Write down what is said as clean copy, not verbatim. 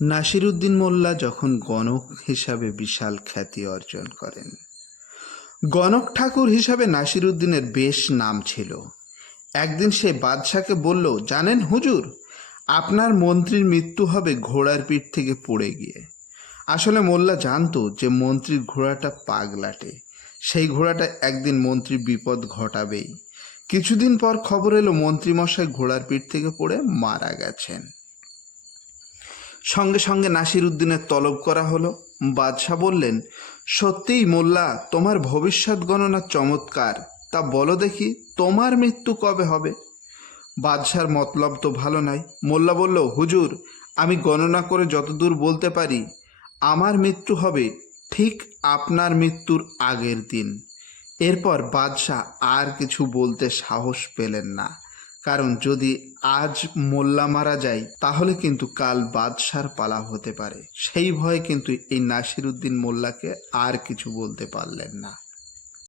নাসিরউদ্দিন মোল্লা যখন গণক হিসাবে বিশাল খ্যাতি অর্জন করেন, গণক ঠাকুর হিসাবে নাসিরউদ্দিনের বেশ নাম ছিল। একদিন সে বাদশাকে বলল, জানেন হুজুর, আপনার মন্ত্রীর মৃত্যু হবে ঘোড়ার পিঠ থেকে পড়ে গিয়ে। আসলে মোল্লা জানতো যে মন্ত্রীর ঘোড়াটা পাগলাটে, সেই ঘোড়াটা একদিন মন্ত্রীর বিপদ ঘটাবেই। কিছুদিন পর খবর এলো মন্ত্রীমশাই ঘোড়ার পিঠ থেকে পড়ে মারা গেছেন। সঙ্গে সঙ্গে নাসিরউদ্দিনের তলব করা হলো। বাদশাহ বললেন, সত্যিই মোল্লা, তোমার ভবিষ্যৎ গণনা চমৎকার। তা বলো দেখি, তোমার মৃত্যু কবে হবে? বাদশার মতলব তো ভালো নয়। মোল্লা বলল, হুজুর, আমি গণনা করে যতদূর বলতে পারি, আমার মৃত্যু হবে ঠিক আপনার মৃত্যুর আগের দিন। এরপর বাদশাহ আর কিছু বলতে সাহস পেলেন না, কারণ যদি আজ মোল্লা মারা যায় তাহলে কিন্তু কাল বাদশার পালা হতে পারে। সেই ভয়ে কিন্তু এই নাসিরউদ্দিন মোল্লাকে আর কিছু বলতে পারলেন না।